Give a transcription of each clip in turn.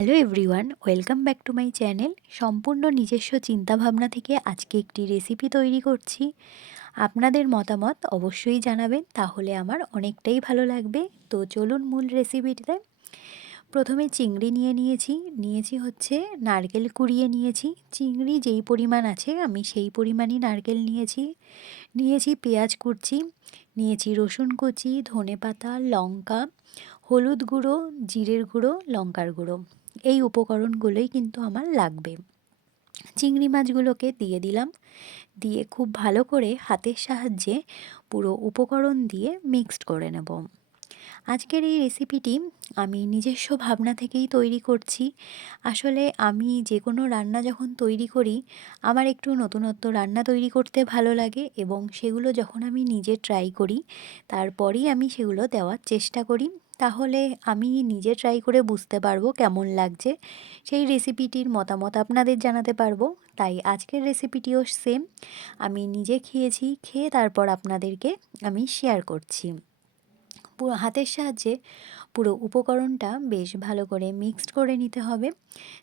Hello everyone welcome back to my channel সম্পূর্ণ নিজস্ব চিন্তাভাবনা থেকে আজকে একটি রেসিপি তৈরি করছি। আপনাদের মতামত অবশ্যই জানাবেন, তাহলে আমার অনেকটাই ভালো লাগবে। তো চলুন মূল রেসিপিটিতে প্রথমে চিংড়ি নিয়ে নিয়েছি। নিয়েছি হচ্ছে নারকেল কুড়িয়ে নিয়েছি। চিংড়ি যেই পরিমাণ আছে, আমি সেই পরিমাণই নারকেল নিয়েছি। নিয়েছি পেঁয়াজ কুচি, নিয়েছি রসুন কুচি ধনে পাতা লঙ্কা, হলুদ গুঁড়ো, জিরের গুঁড়ো, লঙ্কার গুঁড়ো। এই উপকরণগুলোই কিন্তু আমার লাগবে। চিংড়ি মাছগুলোকে দিয়ে দিলাম। দিয়ে খুব ভালো করে হাতের সাহায্যে পুরো উপকরণ দিয়ে মিক্সড করে নেব। আজকের এই রেসিপিটি আমি নিজস্ব ভাবনা থেকেই তৈরি করছি। আসলে আমি যে কোনো রান্না যখন তৈরি করি, আমার একটু নতুনত্ব রান্না তৈরি করতে ভালো লাগে এবং সেগুলো যখন আমি নিজে ট্রাই করি, তারপরেই আমি সেগুলো দেওয়ার চেষ্টা করি। তাহলে আমি নিজে ট্রাই করে বুঝতে পারব কেমন লাগছে। সেই রেসিপিটির মতামত আপনাদের জানাতে পারব। তাই আজকের রেসিপিটিও সেম আমি নিজে খেয়েছি, খেয়ে তারপর আপনাদেরকে আমি শেয়ার করছি। পুরো হাতের সাহায্যে পুরো উপকরণটা বেশ ভালো করে মিক্সড করে নিতে হবে।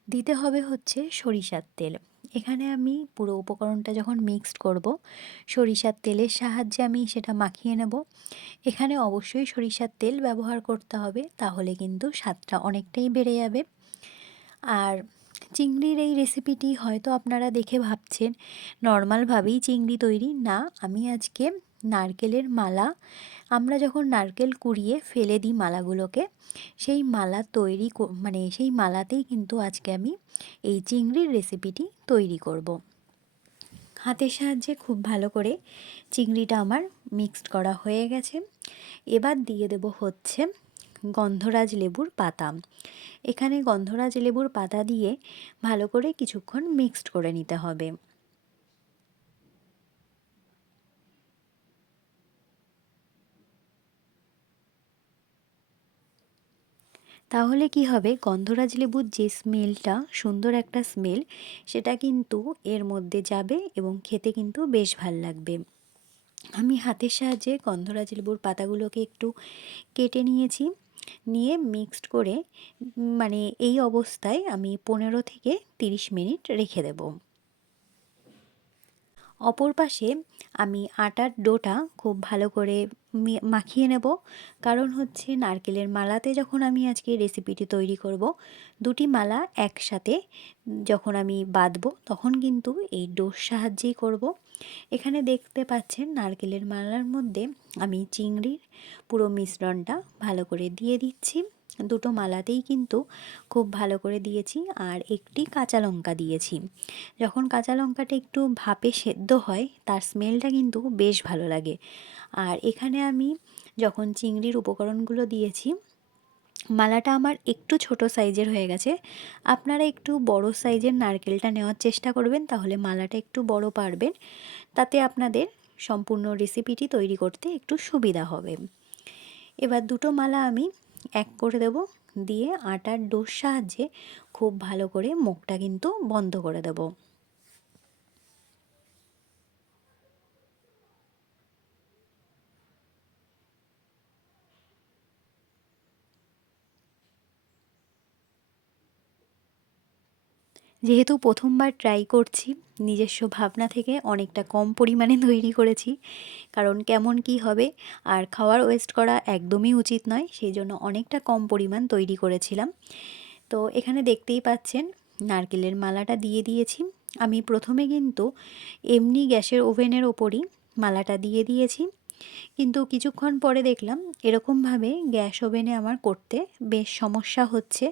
দিতে হবে হচ্ছে সরিষার তেল। এখানে আমি পুরো উপকরণটা যখন মিক্সড করব, সরিষার তেলের সাহায্যে আমি সেটা মাখিয়ে নেব। এখানে অবশ্যই সরিষার তেল ব্যবহার করতে হবে, তাহলে কিন্তু স্বাদটা অনেকটাই বেড়ে যাবে। আর চিংড়ির এই রেসিপিটি হয়তো আপনারা দেখে ভাবছেন, নর্মালভাবেই চিংড়ি তৈরি। না, আমি আজকে নারকেলের মালা আমরা যখন নারকেল কুড়িয়ে ফেলে দিই মালাগুলোকে, সেই মালা তৈরি মানে সেই মালাতেই কিন্তু আজকে আমি এই চিংড়ির রেসিপিটি তৈরি করব। হাতের সাহায্যে খুব ভালো করে চিংড়িটা আমার মিক্সড করা হয়ে গেছে। এবার দিয়ে দেব হচ্ছে গন্ধরাজ লেবুর পাতা। এখানে গন্ধরাজ লেবুর পাতা দিয়ে ভালো করে কিছুক্ষণ মিক্সড করে নিতে হবে। তাহলে কি হবে? গন্ধরাজ লেবুর যে স্মেলটা, সুন্দর একটা স্মেল, সেটা কিন্তু এর মধ্যে যাবে এবং খেতে কিন্তু বেশ ভালো লাগবে। আমি হাতের সাহায্যে গন্ধরাজ লেবুর পাতাগুলোকে একটু কেটে নিয়েছি। নিয়ে মিক্সড করে মানে এই অবস্থায় আমি পনেরো থেকে তিরিশ মিনিট রেখে দেব। অপর পাশে আমি আটার ডোটা খুব ভালো করে মাখিয়ে নেব। কারণ হচ্ছে নারকেলের মালাতে যখন আমি আজকে রেসিপিটি তৈরি করব, দুটি মালা একসাথে যখন আমি বাঁধব, তখন কিন্তু এই ডোর সাহায্যেই করব। এখানে দেখতে পাচ্ছেন নারকেলের মালার মধ্যে আমি চিংড়ির পুরো মিশ্রণটা ভালো করে দিয়ে দিচ্ছি। দুটো মালাতেই কিন্তু খুব ভালো করে দিয়েছি আর একটি কাঁচা লঙ্কা দিয়েছি। যখন কাঁচা লঙ্কাটা একটু ভাপে সেদ্ধ হয়, তার স্মেলটা কিন্তু বেশ ভালো লাগে। আর এখানে আমি যখন চিংড়ির উপকরণগুলো দিয়েছি মালাটা আমার একটু ছোট সাইজের হয়ে গেছে। আপনারা একটু বড় সাইজের নারকেলটা নেওয়ার চেষ্টা করবেন, তাহলে মালাটা একটু বড় পারবেন। তাতে আপনাদের সম্পূর্ণ রেসিপিটি তৈরি করতে একটু সুবিধা হবে। এবার দুটো মালা আমি এক করে দেব, দিয়ে আটার ডোর সাহায্যে খুব ভালো করে মুখটা কিন্তু বন্ধ করে দেবো। যেহেতু প্রথমবার ট্রাই করছি, নিজস্ব ভাবনা থেকে অনেকটা কম পরিমাণে তৈরি করেছি। কারণ কেমন কি হবে আর খাওয়ার ওয়েস্ট করা একদমই উচিত নয়, সেই জন্য অনেকটা কম পরিমাণ তৈরি করেছিলাম। তো এখানে দেখতেই পাচ্ছেন, নারকেলের মালাটা দিয়ে দিয়েছি। আমি প্রথমে কিন্তু এমনি গ্যাসের ওভেনের ওপরই মালাটা দিয়ে দিয়েছি। কিন্তু কিছুক্ষণ পরে দেখলাম এরকমভাবে গ্যাস ওভেনে আমার করতে বেশ সমস্যা হচ্ছে।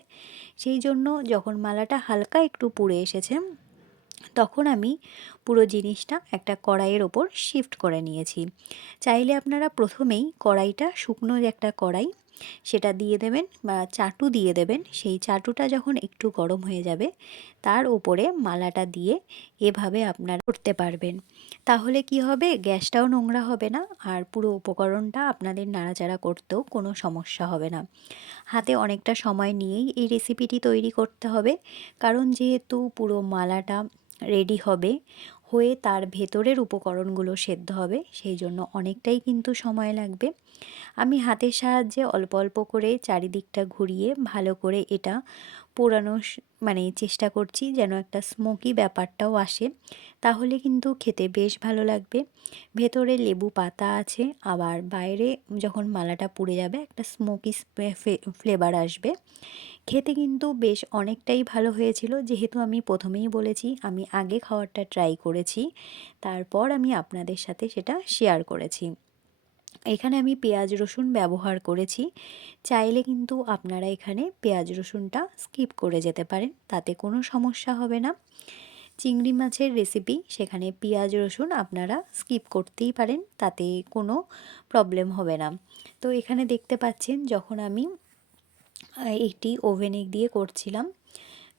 সেই জন্য যখন মালাটা হালকা একটু পুড়ে এসেছে তখন আমি পুরো জিনিসটা একটা কড়াইয়ের ওপর শিফট করে নিয়েছি। চাইলে আপনারা প্রথমেই কড়াইটা শুকনো একটা কড়াই, সেটা দিয়ে দেবেন বা চাটু দিয়ে দেবেন। সেই চাটুটা যখন একটু গরম হয়ে যাবে, তার উপরে মালাটা দিয়ে এভাবে আপনারা করতে পারবেন। তাহলে কি হবে? গ্যাসটাও নোংরা হবে না আর পুরো উপকরণটা আপনাদের নাড়াচাড়া করতেও কোনো সমস্যা হবে না। হাতে অনেকটা সময় নিয়েই এই রেসিপিটি তৈরি করতে হবে। কারণ যেহেতু পুরো মালাটা রেডি হবে, হয়ে তার ভেতরের উপকরণগুলো সেদ্ধ হবে, সেই জন্য অনেকটাই কিন্তু সময় লাগবে। আমি হাতের সাহায্যে অল্প অল্প করে চারিদিকটা ঘুরিয়ে ভালো করে এটা পোড়ানো মানে চেষ্টা করছি যেন একটা স্মোকি ব্যাপারটাও আসে, তাহলে কিন্তু খেতে বেশ ভালো লাগবে। ভেতরে লেবু পাতা আছে, আবার বাইরে যখন মালাটা পুড়ে যাবে একটা স্মোকি ফ্লেভার আসবে। খেতে কিন্তু বেশ অনেকটাই ভালো হয়েছিল। যেহেতু আমি প্রথমেই বলেছি, আমি আগে খাওয়ারটা ট্রাই করেছি, তারপর আমি আপনাদের সাথে সেটা শেয়ার করেছি। এখানে আমি পেঁয়াজ, রসুন ব্যবহার করেছি। চাইলে কিন্তু আপনারা এখানে পেঁয়াজ, রসুনটা স্কিপ করে যেতে পারেন, তাতে কোনো সমস্যা হবে না। চিংড়ি মাছের রেসিপি সেখানে পেঁয়াজ, রসুন আপনারা স্কিপ করতেই পারেন, তাতে কোনো প্রবলেম হবে না। তো এখানে দেখতে পাচ্ছেন, যখন আমি একটি ওভেনে দিয়ে করছিলাম।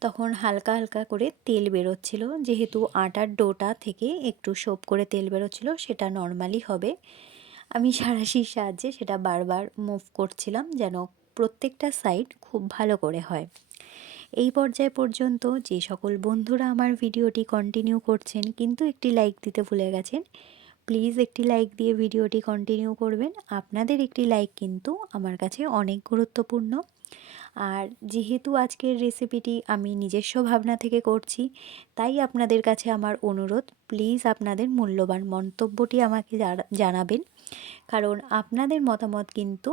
তখন হালকা হালকা করে তেল বেরোচ্ছিল। যেহেতু আটার ডোটা থেকে একটু সোপ করে তেল বেরোচ্ছিল, সেটা নর্মালি হবে। আমি সাঁড়াশির সাহায্যে সেটা বারবার মুভ করছিলাম যেন প্রত্যেকটা সাইড খুব ভালো করে হয়। এই পর্যায় পর্যন্ত যে সকল বন্ধুরা আমার ভিডিওটি কন্টিনিউ করছেন, কিন্তু একটি লাইক দিতে ভুলে গেছেন প্লিজ একটি লাইক দিয়ে ভিডিওটি কন্টিনিউ করবেন। আপনাদের একটি লাইক কিন্তু আমার কাছে অনেক গুরুত্বপূর্ণ। আর যেহেতু আজকের রেসিপিটি আমি নিজস্ব ভাবনা থেকে করছি, তাই আপনাদের কাছে আমার অনুরোধ প্লিজ আপনাদের মূল্যবান মন্তব্যটি আমাকে জানাবেন। কারণ আপনাদের মতামত কিন্তু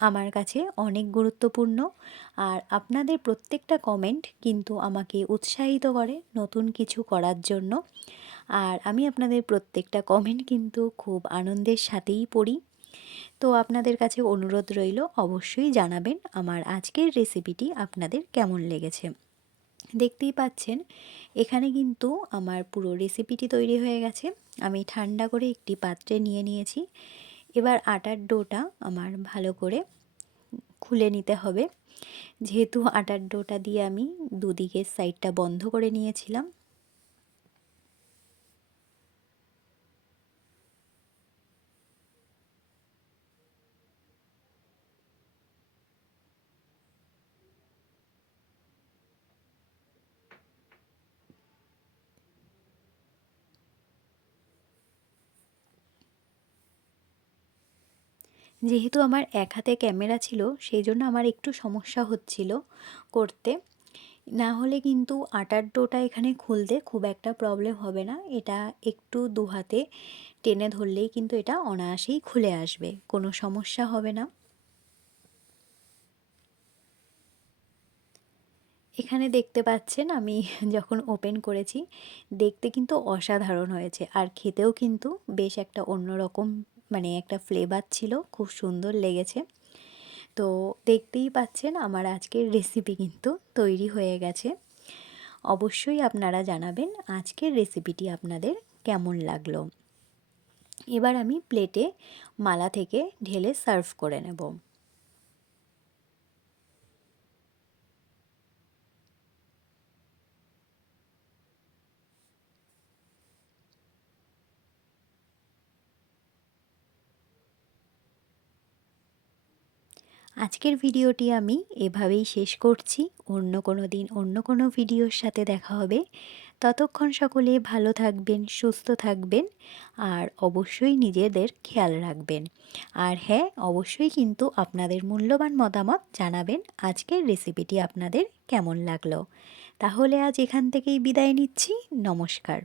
আমার কাছে অনেক গুরুত্বপূর্ণ আর আপনাদের প্রত্যেকটা কমেন্ট কিন্তু আমাকে উৎসাহিত করে নতুন কিছু করার জন্য। আর আমি আপনাদের প্রত্যেকটা কমেন্ট কিন্তু খুব আনন্দের সাথেই পড়ি। তো আপনাদের কাছে অনুরোধ রইল, অবশ্যই জানাবেন আমার আজকের রেসিপিটি আপনাদের কেমন লেগেছে। দেখতেই পাচ্ছেন, এখানে কিন্তু আমার পুরো রেসিপিটি তৈরি হয়ে গেছে। আমি ঠান্ডা করে একটি পাত্রে নিয়ে নিয়েছি। এবার আটার ডোটা আমার ভালো করে খুলে নিতে হবে। যেহেতু আটার ডোটা দিয়ে আমি দুদিকের সাইডটা বন্ধ করে নিয়েছিলাম যেহেতু আমার এক হাতে ক্যামেরা ছিল, সেই জন্য আমার একটু সমস্যা হচ্ছিল করতে। না হলে কিন্তু আটার ডোটা এখানে খুলতে খুব একটা প্রবলেম হবে না। এটা একটু দু হাতে টেনে ধরলেই কিন্তু এটা অনায়াসেই খুলে আসবে, কোনো সমস্যা হবে না। এখানে দেখতে পাচ্ছেন আমি যখন ওপেন করেছি, দেখতে কিন্তু অসাধারণ হয়েছে। আর খেতেও কিন্তু বেশ একটা অন্যরকম মানে একটা ফ্লেভার ছিল, খুব সুন্দর লেগেছে। তো দেখতেই পাচ্ছেন আমার আজকের রেসিপি কিন্তু তৈরি হয়ে গেছে। অবশ্যই আপনারা জানাবেন আজকের রেসিপিটি আপনাদের কেমন লাগল। এবার আমি প্লেটে মালা থেকে ঢেলে সার্ভ করে নেব। আজকের ভিডিওটি আমি এভাবেই শেষ করছি। অন্য কোনো দিন অন্য কোনো ভিডিওর সাথে দেখা হবে। ততক্ষণ সকলে ভালো থাকবেন, সুস্থ থাকবেন আর অবশ্যই নিজেদের খেয়াল রাখবেন। আর হ্যাঁ অবশ্যই কিন্তু আপনাদের মূল্যবান মতামত জানাবেন আজকের রেসিপিটি আপনাদের কেমন লাগল। তাহলে আজ এখান থেকেই বিদায় নিচ্ছি। নমস্কার।